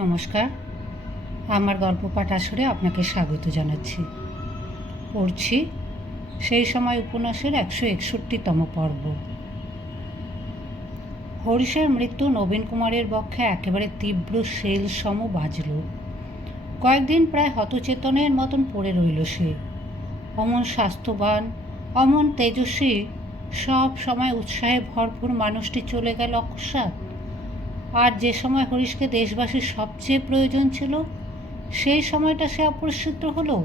নমস্কার। আমার গল্প পাঠ আসরে আপনাকে স্বাগত জানাচ্ছি। পড়ছি সেই সময় উপন্যাসের একশো একষট্টিতম পর্ব। হরিশের মৃত্যু নবীন কুমারের পক্ষে একেবারে তীব্র শেল সম বাজল। কয়েকদিন প্রায় হতচেতনের মতন পড়ে রইল সে। অমন স্বাস্থ্যবান, অমন তেজস্বী, সব সময় উৎসাহে ভরপুর মানুষটি চলে গেল অকস্মাৎ। আর যে সময় হরিশকে দেশবাসীর সবচেয়ে প্রয়োজন ছিল, সেই সময়টা সে অপরিচিত হলো।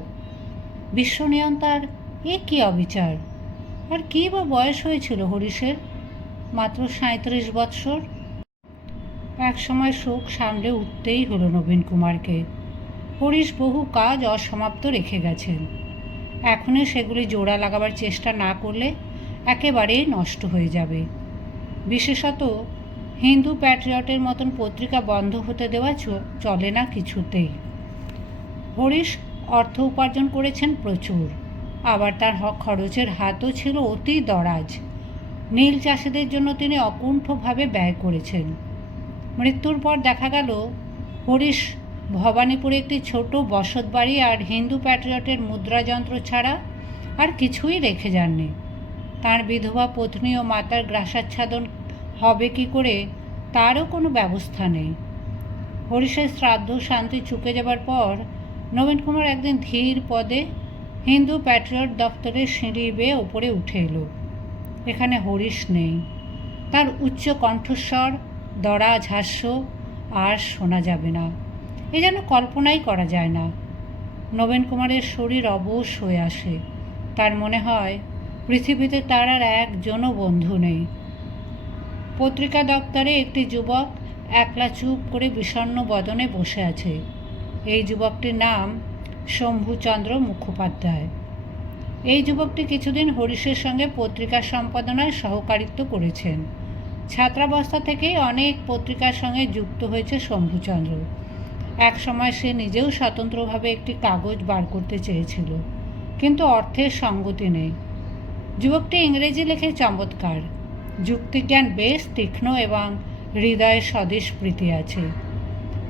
বিশ্বনিয়ন্তার এ কী অবিচার? আর কী বা বয়স হয়েছিল হরিশের? মাত্র সাঁত্রিশ বৎসর। এক সময় শোক সামলে উঠতেই হলো নবীন কুমারকে। হরিশ বহু কাজ অসমাপ্ত রেখে গেছেন। এখনই সেগুলি জোড়া লাগাবার চেষ্টা না করলে একেবারেই নষ্ট হয়ে যাবে। বিশেষত হিন্দু প্যাট্রিয়টের মতন পত্রিকা বন্ধ হতে দেওয়া চলে না কিছুতেই। হরিশ অর্থ উপার্জন করেছেন প্রচুর। আবার তার খরচের হাতও ছিল অতি দরাজ। নীল চাষিদের জন্য তিনি অকুণ্ঠভাবে ব্যয় করেছেন। মৃত্যুর পর দেখা গেল, হরিশ ভবানীপুরে একটি ছোট বসতবাড়ি আর হিন্দু প্যাট্রিয়টের মুদ্রাযন্ত্র ছাড়া আর কিছুই রেখে যাননি। তার বিধবা পত্নী ও মাতার গ্রাসাচ্ছাদন হবে কি করে, তারও কোনো ব্যবস্থা নেই। হরিশের শ্রাদ্ধ শান্তি চুকে যাবার পর নবীন কুমার একদিন ধীর পদে হিন্দু প্যাট্রিয়ট দপ্তরের সিঁড়ি বেয়ে ওপরে উঠে এলো। এখানে হরিশ নেই। তার উচ্চ কণ্ঠস্বর দরাজ হাস্য আর শোনা যাবে না। এ যেন কল্পনাই করা যায় না। নবীন কুমারের শরীর অবশ হয়ে আসে। তার মনে হয়, পৃথিবীতে তার আর একজনও বন্ধু নেই। পত্রিকা দপ্তরে একটি যুবক একলা চুপ করে বিষণ্ণ বদনে বসে আছে। এই যুবকটির নাম শম্ভুচন্দ্র মুখোপাধ্যায়। এই যুবকটি কিছুদিন হরিশের সঙ্গে পত্রিকা সম্পাদনায় সহকারিত্ব করেছেন। ছাত্রাবস্থা থেকেই অনেক পত্রিকার সঙ্গে যুক্ত হয়েছে শম্ভুচন্দ্র। এক সময় সে নিজেও স্বতন্ত্রভাবে একটি কাগজ বার করতে চেয়েছিল, কিন্তু অর্থের সঙ্গতি নেই। যুবকটি ইংরেজি লেখে চমৎকার। যুক্তিজ্ঞান বেশ তীক্ষ্ণ এবং হৃদয়ে স্বদেশ প্রীতি আছে।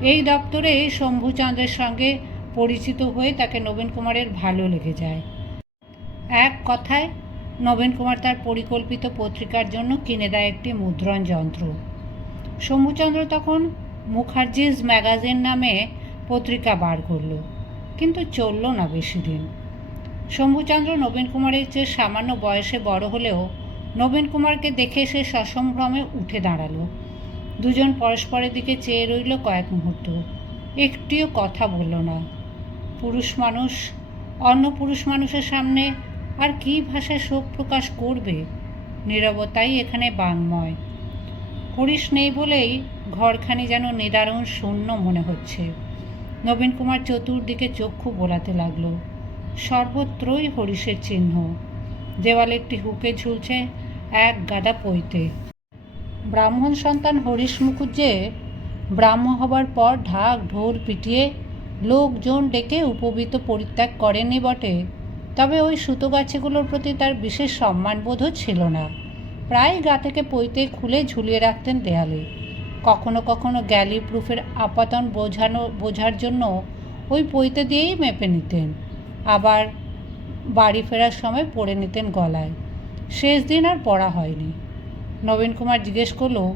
এই দপ্তরে শম্ভুচন্দ্রের সঙ্গে পরিচিত হয়ে তাকে নবীন কুমারের ভালো লেগে যায়। এক কথায়, নবীন কুমার তার পরিকল্পিত পত্রিকার জন্য কিনে দেয় একটি মুদ্রণ যন্ত্র। শম্ভুচন্দ্র তখন মুখার্জিজ ম্যাগাজিন নামে পত্রিকা বার করল, কিন্তু চলল না বেশি দিন। শম্ভুচন্দ্র নবীন কুমারের চেয়ে সামান্য বয়সে বড় হলেও নবীন কুমারকে দেখে সে সসম্ভ্রমে উঠে দাঁড়াল। দুজন পরস্পরের দিকে চেয়ে রইল কয়েক মুহূর্ত। একটিও কথা বলল না। পুরুষ মানুষ, অন্য পুরুষ মানুষের সামনে আর কী ভাষায় শোক প্রকাশ করবে? নীরবতাই এখানে বাংময়। হরিশ নেই বলেই ঘরখানি যেন নিদারুণ শূন্য মনে হচ্ছে। নবীন কুমার চতুর্দিকে চক্ষু বোলাতে লাগল। সর্বত্রই হরিশের চিহ্ন। দেওয়ালে একটি হুকে ঝুলছে এক গাদা পইতে ব্রাহ্মণ সন্তান হরিশ মুখুজ্জে, ব্রাহ্ম হবার পর ঢাক ঢোল পিটিয়ে লোকজন ডেকে উপবিত পরিত্যাগ করেনি বটে। তবে ওই সুতো গাছিগুলোর প্রতি তার বিশেষ সম্মানবোধও ছিল না। প্রায় গা থেকে পইতে খুলে ঝুলিয়ে রাখতেন দেয়ালে। কখনো কখনো গ্যালি প্রুফের আপাতন বোঝানো, বোঝার জন্য ওই পইতে দিয়েই মেপে নিতেন। আবার বাড়ি ফেরার সময় পড়ে নিতেন গলায়। শেষ দিন আর পড়া হয়নি। নবীন কুমার জিজ্ঞেস করল,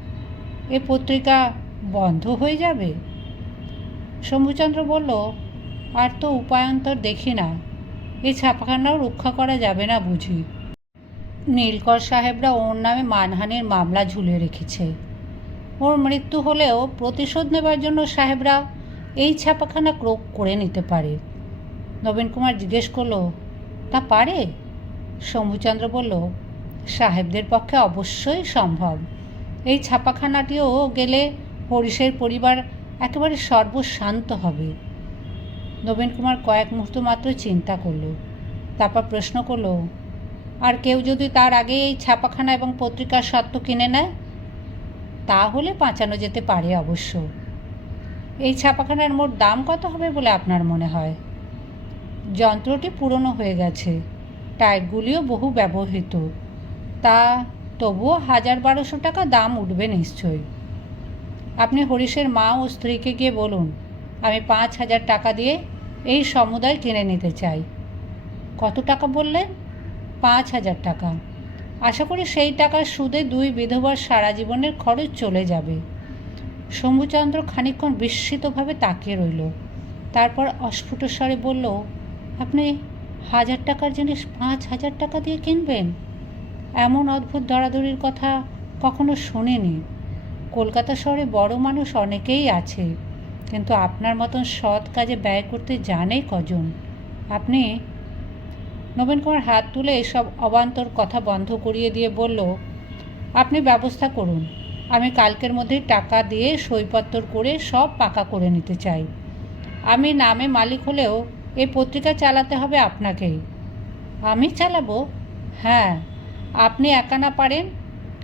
এ পত্রিকা বন্ধ হয়ে যাবে? শম্ভুচন্দ্র বলল, আর তো উপায়ন্তর দেখি না। এই ছাপাখানাও রক্ষা করা যাবে না বুঝি। নীলকর সাহেবরা ওর নামে মানহানির মামলা ঝুলিয়ে রেখেছে। ওর মৃত্যু হলেও প্রতিশোধ নেবার জন্য সাহেবরা এই ছাপাখানা ক্রোক করে নিতে পারে। নবীন কুমার জিজ্ঞেস করল, তা পারে? শম্ভুচন্দ্র বলল সাহেবদের পক্ষে অবশ্যই সম্ভব। এই ছাপাখানাটিও গেলে হরিশের পরিবার একেবারে সর্বশান্ত হবে। নবীন কুমার কয়েক মুহূর্ত মাত্র চিন্তা করল, তারপর প্রশ্ন করল, আর কেউ যদি তার আগে এই ছাপাখানা এবং পত্রিকার সত্ত্ব কিনে নেয়? তাহলে বাঁচানো যেতে পারে অবশ্য। এই ছাপাখানার মোট দাম কত হবে বলে আপনার মনে হয়? যন্ত্রটি পুরনো হয়ে গেছে। টাইপগুলিও বহু ব্যবহৃত। তা তবুও হাজার বারোশো টাকা দাম উঠবে নিশ্চয়ই। আপনি হরিশের মা ও স্ত্রীকে গিয়ে বলুন, আমি পাঁচ হাজার টাকা দিয়ে এই সমুদায় কিনে নিতে চাই। কত টাকা বললেন? পাঁচ হাজার টাকা। আশা করি সেই টাকার সুদে দুই বিধবার সারা জীবনের খরচ চলে যাবে। শম্ভুচন্দ্র খানিকক্ষণ বিস্মিতভাবে তাকিয়ে রইল। তারপর অস্ফুট স্বরে বলল, আপনি হাজার টাকার জিনিস পাঁচ হাজার টাকা দিয়ে কিনবেন? এমন অদ্ভুত দরাদরির কথা কখনো শুনিনি। কলকাতা শহরে বড় মানুষ অনেকেই আছে, কিন্তু আপনার মতন সৎ কাজে ব্যয় করতে জানে কজন? আপনি? নবীন কুমার হাত তুলে এসব অবান্তর কথা বন্ধ করিয়ে দিয়ে বলল, আপনি ব্যবস্থা করুন। আমি কালকের মধ্যেই টাকা দিয়ে সইপত্তর করে সব পাকা করে নিতে চাই। আমি নামে মালিক হলেও এই পত্রিকা চালাতে হবে আপনাকেই। আমি চালাবো? হ্যাঁ। আপনি একা না পারেন,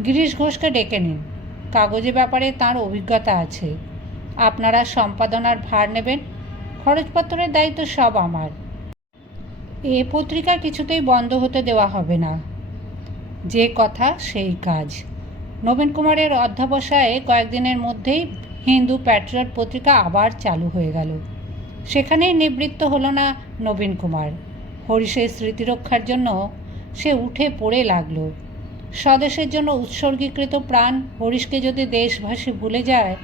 গিরিশ ঘোষকে ডেকে নিন। কাগজে ব্যাপারে তার অভিজ্ঞতা আছে। আপনারা সম্পাদনার ভার নেবেন, খরচপত্রের দায়িত্ব সব আমার। এ পত্রিকা কিছুতেই বন্ধ হতে দেওয়া হবে না। যে কথা, সেই কাজ। নবীন কুমারের অধ্যাবসায়ে কয়েকদিনের মধ্যেই হিন্দু প্যাট্রিয়ট পত্রিকা আবার চালু হয়ে গেল। সেখানেই নিবৃত্ত হলো না নবীন কুমার। হরিশের স্মৃতিরক্ষার জন্য সে উঠে পড়ে লাগল। স্বদেশের জন্য উৎসর্গীকৃত প্রাণ হরিশকে যদি দেশভাষী ভুলে যায়,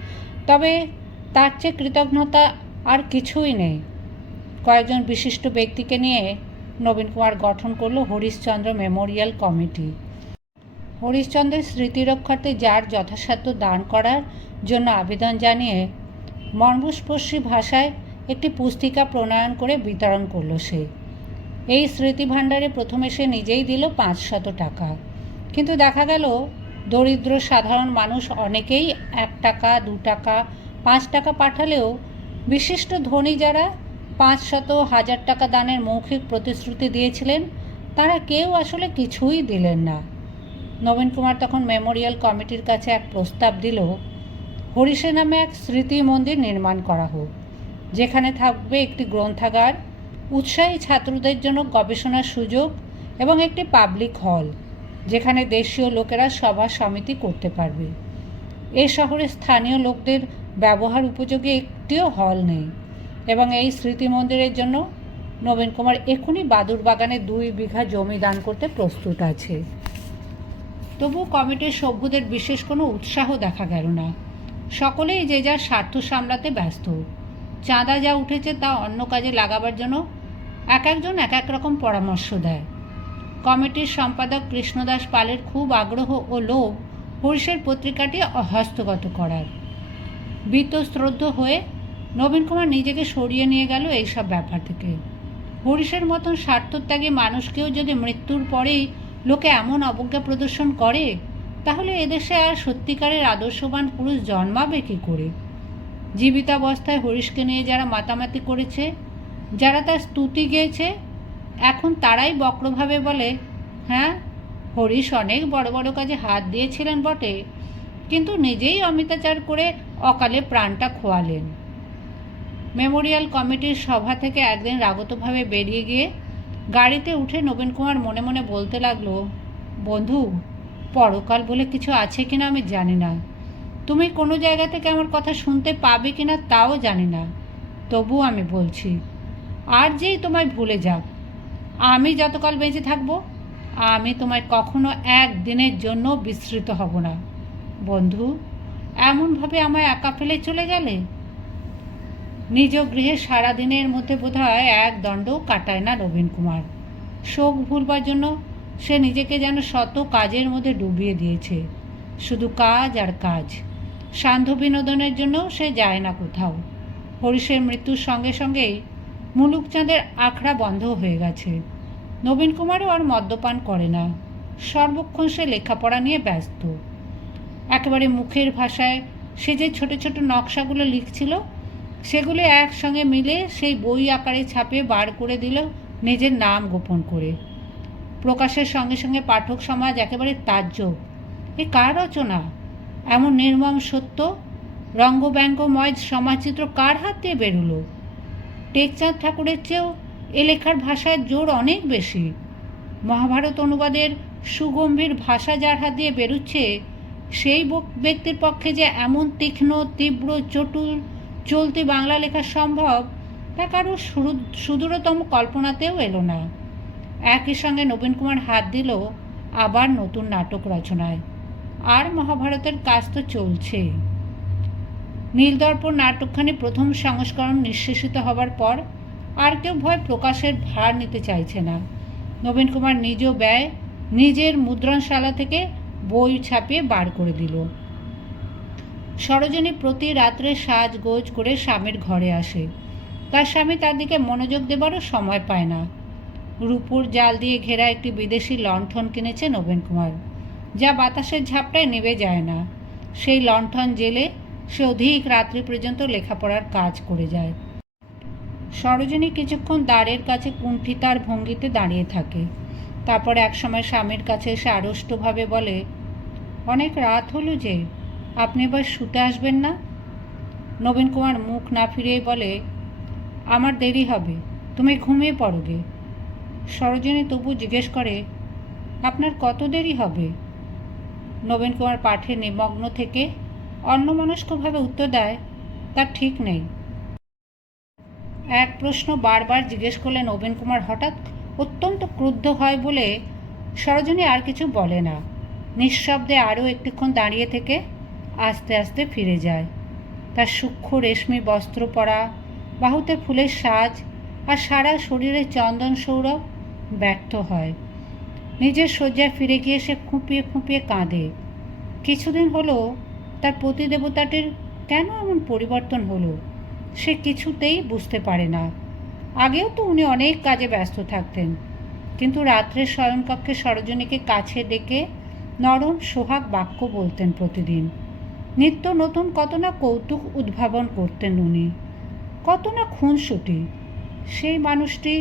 তবে তার চেয়ে কৃতজ্ঞতা আর কিছুই নেই। কয়েকজন বিশিষ্ট ব্যক্তিকে নিয়ে নবীন কুমার গঠন করল হরিশচন্দ্র মেমোরিয়াল কমিটি। হরিশচন্দ্রের স্মৃতি রক্ষার্থে যার যথাসাধ্য দান করার জন্য আবেদন জানিয়ে মর্মস্পর্শী ভাষায় একটি পুস্তিকা প্রণয়ন করে বিতরণ করল সে। এই স্মৃতি ভাণ্ডারে প্রথমে সে নিজেই দিল পাঁচশত টাকা। কিন্তু দেখা গেল, দরিদ্র সাধারণ মানুষ অনেকেই এক টাকা, দু টাকা, পাঁচ টাকা পাঠালেও বিশিষ্ট ধনী যারা পাঁচশত, হাজার টাকা দানের মৌখিক প্রতিশ্রুতি দিয়েছিলেন, তারা কেউ আসলে কিছুই দিলেন না। নবীন কুমার তখন মেমোরিয়াল কমিটির কাছে এক প্রস্তাব দিল হরিশে নামে এক স্মৃতি মন্দির নির্মাণ করা হোক, যেখানে থাকবে একটি গ্রন্থাগার উৎসাহী ছাত্রদের জন্য গবেষণার সুযোগ এবং একটি পাবলিক হল যেখানে দেশীয় লোকেরা সভা সমিতি করতে পারবে। এ শহরে স্থানীয় লোকদের ব্যবহার উপযোগী একটিও হল নেই এবং এই স্মৃতি মন্দিরের জন্য নবীন কুমার এখনই বাদুর বাগানে দুই বিঘা জমি দান করতে প্রস্তুত আছে। তবু কমিটির সভ্যদের বিশেষ কোনো উৎসাহ দেখা গেল না। সকলেই যে যার স্বার্থ সামলাতে ব্যস্ত। চাঁদা যা উঠেছে তা অন্য কাজে লাগাবার জন্য এক একজন এক এক রকম পরামর্শ দেয়। কমিটির সম্পাদক কৃষ্ণদাস পালের খুব আগ্রহ ও লোভ হরিশের পত্রিকাটি হস্তগত করার। বীতশ্রদ্ধ হয়ে নবীন কুমার নিজেকে সরিয়ে নিয়ে গেল এইসব ব্যাপার থেকে। হরিশের মতন স্বার্থত্যাগী মানুষকেও যদি মৃত্যুর পরেই লোকে এমন অবজ্ঞা প্রদর্শন করে, তাহলে এদেশে আর সত্যিকারের আদর্শবান পুরুষ জন্মাবে কী করে? জীবিতাবস্থায় হরিশকে নিয়ে যারা মাতামাতি করেছে, যারা তার স্তুতি গেয়েছে, এখন তারাই বক্রভাবে বলে হ্যাঁ হরিশ অনেক বড় বড় কাজে হাত দিয়েছিলেন বটে, কিন্তু নিজেই অমিতাচার করে অকালে প্রাণটা খোয়ালেন। মেমোরিয়াল কমিটির সভা থেকে একদিন রাগতভাবে বেরিয়ে গিয়ে গাড়িতে উঠে নবীন কুমার মনে মনে বলতে লাগল, বন্ধু, পরকাল বলে কিছু আছে কিনা আমি জানি না। তুমি কোনো জায়গা থেকে আমার কথা শুনতে পাবে কিনা তাও জানি না। তবু আমি বলছি, আর যেই তোমায় ভুলে যাক, আমি যতকাল বেঁচে থাকব, আমি তোমায় কখনো একদিনের জন্য বিস্মৃত হব না। বন্ধু, এমনভাবে আমায় একা ফেলে চলে গেলে? নিজ গৃহে সারাদিনের মধ্যে বোধ হয় এক দণ্ড কাটায় না রবীন কুমার। শোক ভুলবার জন্য সে নিজেকে যেন শত কাজের মধ্যে ডুবিয়ে দিয়েছে। শুধু কাজ আর কাজ। সান্ধ্য বিনোদনের জন্য সে যায় না কোথাও। হরিশের মৃত্যুর সঙ্গে সঙ্গেই মুলুকচাঁদের আখড়া বন্ধ হয়ে গেছে। নবীন কুমারও আর মদ্যপান করে না। সর্বক্ষণ সে লেখাপড়া নিয়ে ব্যস্ত। একেবারে মুখের ভাষায় সে যে ছোট ছোট নকশাগুলো লিখছিল, সেগুলো একসঙ্গে মিলে সেই বই আকারে ছাপে বার করে দিল নিজের নাম গোপন করে। প্রকাশের সঙ্গে সঙ্গে পাঠক সমাজ একেবারে তাজ্য। এ কার রচনা? এমন নির্মম সত্য? রঙ্গব্যঙ্গময় সমাজচিত্র কার হাত দিয়ে বেরোলো? টেকচাঁদ ঠাকুরের চেয়েও এ লেখার ভাষার জোর অনেক বেশি। মহাভারত অনুবাদের সুগম্ভীর ভাষা যার হাত দিয়ে বেরুচ্ছে, সেই ব্যক্তির পক্ষে যে এমন তীক্ষ্ণ, তীব্র, চটুল, চলতি বাংলা লেখা সম্ভব, তা কারও সুদূরতম কল্পনাতেও এলো না। একই সঙ্গে নবীন কুমার হাত দিল আবার নতুন নাটক রচনায়। আর মহাভারতের কাজ তো চলছেই নীলদর্পণ নাটকখানি প্রথম সংস্করণ নিঃশেষিত হবার পর আর কেউ ভয় প্রকাশের ভার নিতে চাইছে না। নবীন কুমার নিজ ব্যয় নিজের মুদ্রণশালা থেকে বই ছাপিয়ে বার করে দিল। সরোজিনী প্রতি রাত্রে সাজগোজ করে স্বামীর ঘরে আসে। তার স্বামী তার দিকে মনোযোগ দেবারও সময় পায় না। রূপুর জাল দিয়ে ঘেরা একটি বিদেশি লণ্ঠন কিনেছে নবীন কুমার। যা বাতাসের ঝাপটায় নেবে যায় না। সেই লণ্ঠন জেলে সে অধিক রাত্রি পর্যন্ত লেখাপড়ার কাজ করে যায়। সরোজিনী কিছুক্ষণ দ্বারের কাছে কুণ্ঠিতার ভঙ্গিতে দাঁড়িয়ে থাকে। তারপর একসময় স্বামীর কাছে এসে আড়ষ্টভাবে বলে, অনেক রাত হলো যে, আপনি এবার শুতে আসবেন না? নবীন কুমার মুখ না ফিরিয়ে বলে, আমার দেরি হবে, তুমি ঘুমিয়ে পড়োগে। সরোজিনী তবু জিজ্ঞেস করে, আপনার কত দেরি হবে? নবীন কুমার পাঠে নিমগ্ন থেকে অন্যমনস্কভাবে উত্তর দেয়, তার ঠিক নেই। এক প্রশ্ন বারবার জিজ্ঞেস করলে নবীন কুমার হঠাৎ অত্যন্ত ক্রুদ্ধ হয় বলে সরোজিনী আর কিছু বলে না। নিঃশব্দে আরও একটুক্ষণ দাঁড়িয়ে থেকে আস্তে আস্তে ফিরে যায়। তার সূক্ষ্ম রেশমি বস্ত্র পরা, বাহুতে ফুলের সাজ আর সারা শরীরে চন্দন সৌরভ ব্যর্থ হয়। নিজের শয্যায় ফিরে গিয়ে সে খুঁপিয়ে খুঁপিয়ে কাঁদে। কিছুদিন হলো তার প্রতিদেবতাটির কেন এমন পরিবর্তন হলো, সে কিছুতেই বুঝতে পারে না। আগেও তো উনি অনেক কাজে ব্যস্ত থাকতেন, কিন্তু রাত্রে শয়নকক্ষে সরোজনীকে কাছে ডেকে নরম সোহাগ বাক্য বলতেন প্রতিদিন। নিত্য নতুন কত না কৌতুক উদ্ভাবন করতেন উনি। কত না খুনসুটি। সেই মানুষটি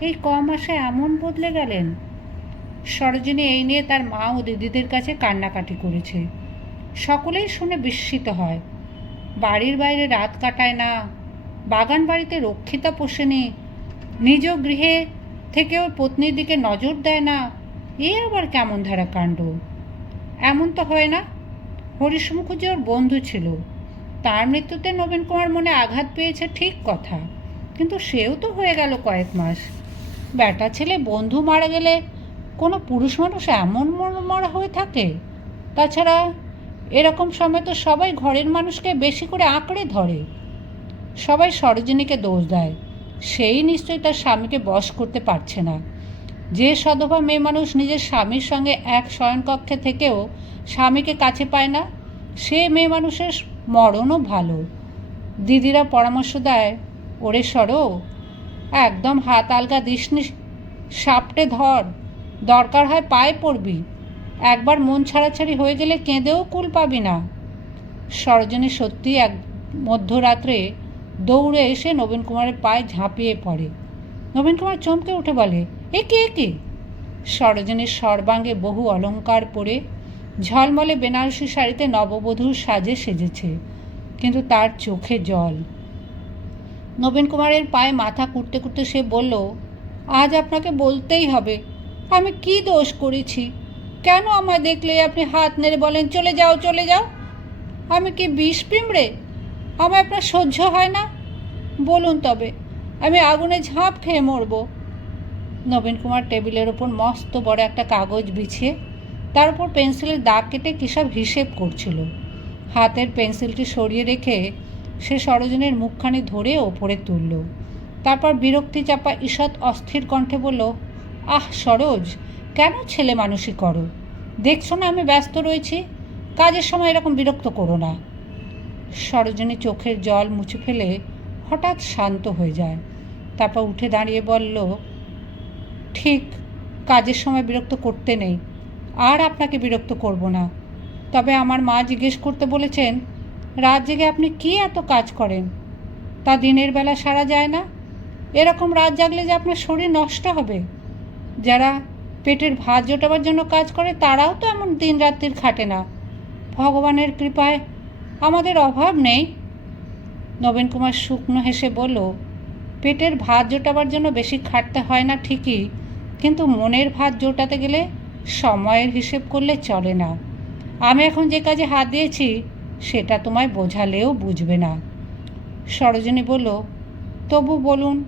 এই ক মাসে এমন বদলে গেলেন? সরোজিনী এই নিয়ে তার মা ও দিদিদের কাছে কান্নাকাটি করেছে। সকলেই শুনে বিস্মিত হয়। বাড়ির বাইরে রাত কাটায় না, বাগান বাড়িতে রক্ষিতা পোষেনি, নিজ গৃহে থেকে ওর পত্নীর দিকে নজর দেয় না, এ আবার কেমন ধারা কাণ্ড? এমন তো হয় না হরিশ মুখুজ্জি ওর বন্ধু ছিল। তার মৃত্যুতে নবীন কুমার মনে আঘাত পেয়েছে ঠিক কথা, কিন্তু সেও তো হয়ে গেল কয়েক মাস। বেটা ছেলে বন্ধু মারা গেলে কোনো পুরুষ মানুষ এমন মরা হয়ে থাকে? তাছাড়া এরকম সময় তো সবাই ঘরের মানুষকে বেশি করে আঁকড়ে ধরে। সবাই সরোজিনীকে দোষ দেয়। সেই নিশ্চয়ই তার স্বামীকে বশ করতে পারছে না। যে সধবা মেয়ে মানুষ নিজের স্বামীর সঙ্গে এক শয়নকক্ষে থেকেও স্বামীকে কাছে পায় না, সে মেয়ে মানুষের মরণও ভালো। দিদিরা পরামর্শ দেয়, ওরে সরো, একদম হাত আলগা দিসনি, সাপটে ধর। দরকার হয় পায়ে পড়বি। একবার মন ছাড়াছাড়ি হয়ে গেলে কেঁদেও কুল পাবি না। সরোজিনী সত্যি এক মধ্যরাত্রে দৌড়ে এসে নবীন কুমারের পায়ে ঝাঁপিয়ে পড়ে। নবীন কুমার চমকে উঠে বলে, এ কে কে? সরোজিনীর সর্বাঙ্গে বহু অলংকার পরে ঝলমলে বেনারসি শাড়িতে নববধূর সাজে সেজেছে, কিন্তু তার চোখে জল। নবীন কুমারের পায়ে মাথা কুটতে কুটতে সে বলল, আজ আপনাকে বলতেই হবে। আমি কি দোষ করেছি? কেন আমায় দেখলে আপনি হাত নেড়ে বলেন, চলে যাও চলে যাও আমি কি বিষ পিমড়ে আমার আপনার সহ্য হয় না? বলুন তবে, আমি আগুনে ঝাঁপ খেয়ে মরব। নবীন কুমার টেবিলের ওপর মস্ত বড় একটা কাগজ বিছিয়ে তার উপর পেন্সিলের দাগ কেটে কী সব হিসেব করছিল। হাতের পেন্সিলটি সরিয়ে রেখে সে সরোজনের মুখখানি ধরে ওপরে তুলল। তারপর বিরক্তি চাপা ঈষৎ অস্থির কণ্ঠে বলল আহ, সরোজ, কেন ছেলে মানুষই করো? দেখছ না আমি ব্যস্ত রয়েছি? কাজের সময় এরকম বিরক্ত করো না। সরোজিনী চোখের জল মুছে ফেলে হঠাৎ শান্ত হয়ে যায়। তারপর উঠে দাঁড়িয়ে বলল, ঠিক, কাজের সময় বিরক্ত করতে নেই। আর আপনাকে বিরক্ত করব না। তবে আমার মা জিজ্ঞেস করতে বলেছেন, রাত জেগে আপনি কী এত কাজ করেন? তা দিনের বেলা সারা যায় না। এরকম রাত জাগলে যে আপনার শরীর নষ্ট হবে। যারা পেটের ভাত জোটাবার জন্য কাজ করে, তারাও তো এমন দিন রাত্রির খাটে না। ভগবানের কৃপায় আমাদের অভাব নেই। নবীন কুমার শুকনো হেসে বলল, পেটের ভাত জোটাবার জন্য বেশি খাটতে হয় না ঠিকই, কিন্তু মনের ভাত জোটাতে গেলে সময়ের হিসেব করলে চলে না। আমি এখন যে কাজে হাত দিয়েছি, সেটা তোমায় বোঝালেও বুঝবে না। সরোজিনী বলল, তবু বলুন,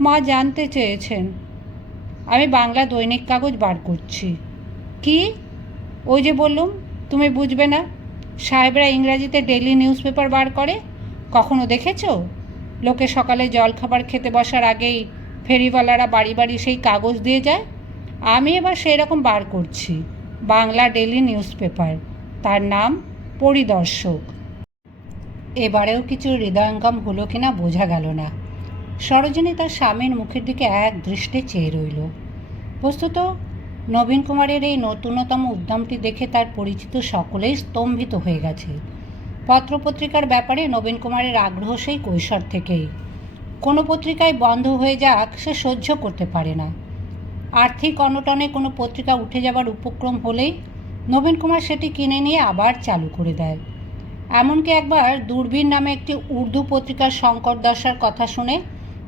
মা জানতে চেয়েছেন আমি বাংলা দৈনিক কাগজ বার করছি। কি? ওই যে বললুম, তুমি বুঝবে না। সাহেবরা ইংরাজিতে ডেলি নিউজ পেপার বার করে? কখনো দেখেছ? লোকে সকালে জলখাবার খেতে বসার আগেই ফেরিওয়ালারা বাড়ি বাড়ি সেই কাগজ দিয়ে যায়? আমি এবার সেই রকম বার করছি, বাংলা ডেলি নিউজ পেপার তার নাম পরিদর্শক। এবারেও কিছু হৃদয়ঙ্গম হলো কিনা বোঝা গেল না। সরোজিনী তার স্বামীর মুখের দিকে এক দৃষ্টে চেয়ে রইল। বস্তুত নবীন কুমারের এই নতুনতম উদ্যমটি দেখে তার পরিচিত সকলেই স্তম্ভিত হয়ে গেছে। পত্রপত্রিকার ব্যাপারে নবীন কুমারের আগ্রহ সেই কৈশোর থেকেই। কোনো পত্রিকায় বন্ধ হয়ে যাক, সে সহ্য করতে পারে না। আর্থিক অনটনে কোনো পত্রিকা উঠে যাবার উপক্রম হলেই নবীন কুমার সেটি কিনে নিয়ে আবার চালু করে দেয়। এমনকি একবার দূরবীন নামে একটি উর্দু পত্রিকার সংকট দশার কথা শুনে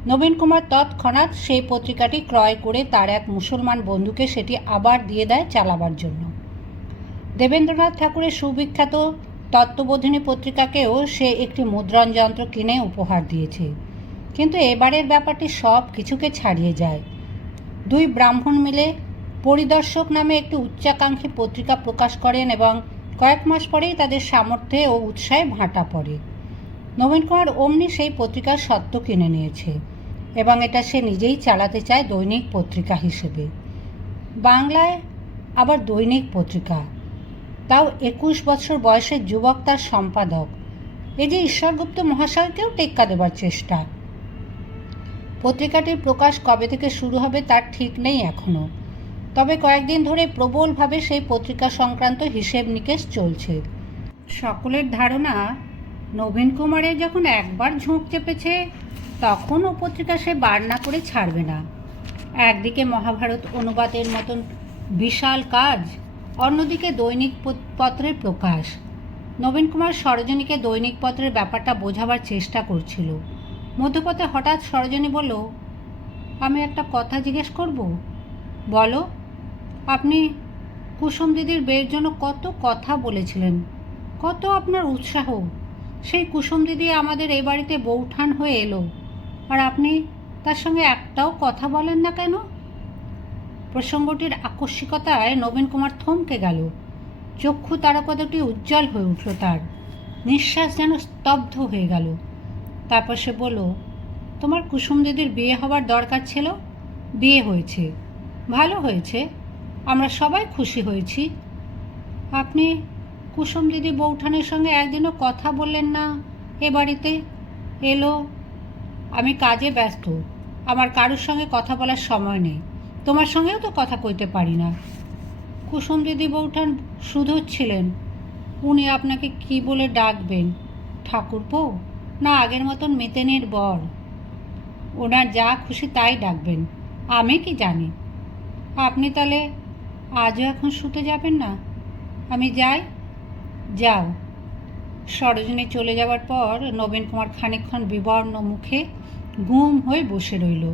নবীন কুমার তৎক্ষণাৎ সেই পত্রিকাটি ক্রয় করে তার এক মুসলমান বন্ধুকে সেটি আবার দিয়ে দেয় চালাবার জন্য। দেবেন্দ্রনাথ ঠাকুরের সুবিখ্যাত তত্ত্ববোধিনী পত্রিকাকেও সে একটি মুদ্রণ যন্ত্র কিনে উপহার দিয়েছে। কিন্তু এবারের ব্যাপারটি সব কিছুকে ছাড়িয়ে যায়। দুই ব্রাহ্মণ মিলে পরিদর্শক নামে একটি উচ্চাকাঙ্ক্ষী পত্রিকা প্রকাশ করেন এবং কয়েক মাস পরেই তাদের সামর্থ্যে ও উৎসাহে ভাঁটা পড়ে। নবীন কুমার অমনি সেই পত্রিকার সত্ত্ব কিনে নিয়েছে। এবং এটা সে নিজেই চালাতে চায় দৈনিক পত্রিকা হিসেবে। বাংলায় আবার দৈনিক পত্রিকা। তাও একুশ বছর বয়সের যুবক তার সম্পাদক। এই যে ঈশ্বরগুপ্ত মহাশয়কেও টেক্কা দেবার চেষ্টা। পত্রিকাটির প্রকাশ কবে থেকে শুরু হবে তার ঠিক নেই এখনও তবে কয়েকদিন ধরে প্রবলভাবে সেই পত্রিকা সংক্রান্ত হিসেব নিকেশ চলছে। সকলের ধারণা, নবীন কুমারের যখন একবার ঝোঁক চেপেছে তখন ও পত্রিকা সে বার না করে ছাড়বে না। একদিকে মহাভারত অনুবাদের মতন বিশাল কাজ, অন্যদিকে দৈনিক পত্রের প্রকাশ। নবীন কুমার সরোজিনীকে দৈনিক পত্রের ব্যাপারটা বোঝাবার চেষ্টা করছিল। মধ্যপথে হঠাৎ সরোজিনী বলল, আমি একটা কথা জিজ্ঞেস করব? বলো, আপনি কুসুম দিদির বিয়ের জন্য কত কথা বলেছিলেন? কত আপনার উৎসাহ? সেই কুসুম দিদি আমাদের এই বাড়িতে বৌঠান হয়ে এলো। আর আপনি তার সঙ্গে একটাও কথা বলেন না কেন? প্রসঙ্গটির আকস্মিকতায় নবীন কুমার থমকে গেল। চক্ষু তারপদটি উজ্জ্বল হয়ে উঠল তার। নিঃশ্বাস যেন স্তব্ধ হয়ে গেল। তারপর সে বলল, তোমার কুসুম দিদির বিয়ে হবার দরকার ছিল? বিয়ে হয়েছে। ভালো হয়েছে। আমরা সবাই খুশি হয়েছি। আপনি কুসুম দিদি বৌঠানের সঙ্গে একদিনও কথা বললেন না। এ বাড়িতে এলো আমি কাজে ব্যস্ত। আমার কারোর সঙ্গে কথা বলার সময় নেই। তোমার সঙ্গেও তো কথা কইতে পারি না। কুসুম দিদি বৌঠান শুধোচ্ছিলেন উনি আপনাকে কি বলে ডাকবেন? ঠাকুরপো, না আগের মতন মেতেনের বর। ওনার যা খুশি তাই ডাকবেন। আমি কি জানি? আপনি তাহলে আজও এখন শুতে যাবেন না? আমি যাই। যাও। সরোজিনী চলে যাওয়ার পর নবীন কুমার খানিকক্ষণ বিবর্ণ মুখে গুম হয়ে বসে রইল।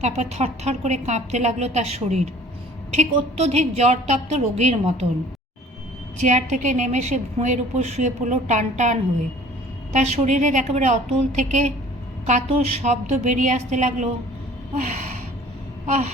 তারপর থরথর করে কাঁপতে লাগল তার শরীর। ঠিক অত্যধিক জ্বরতপ্ত রোগীর মতন। চেয়ার থেকে নেমে সে ভুঁয়ের উপর শুয়ে পড়ল টান টান হয়ে। তার শরীরের একেবারে অতল থেকে কাতর শব্দ বেরিয়ে আসতে লাগল, আহ আহ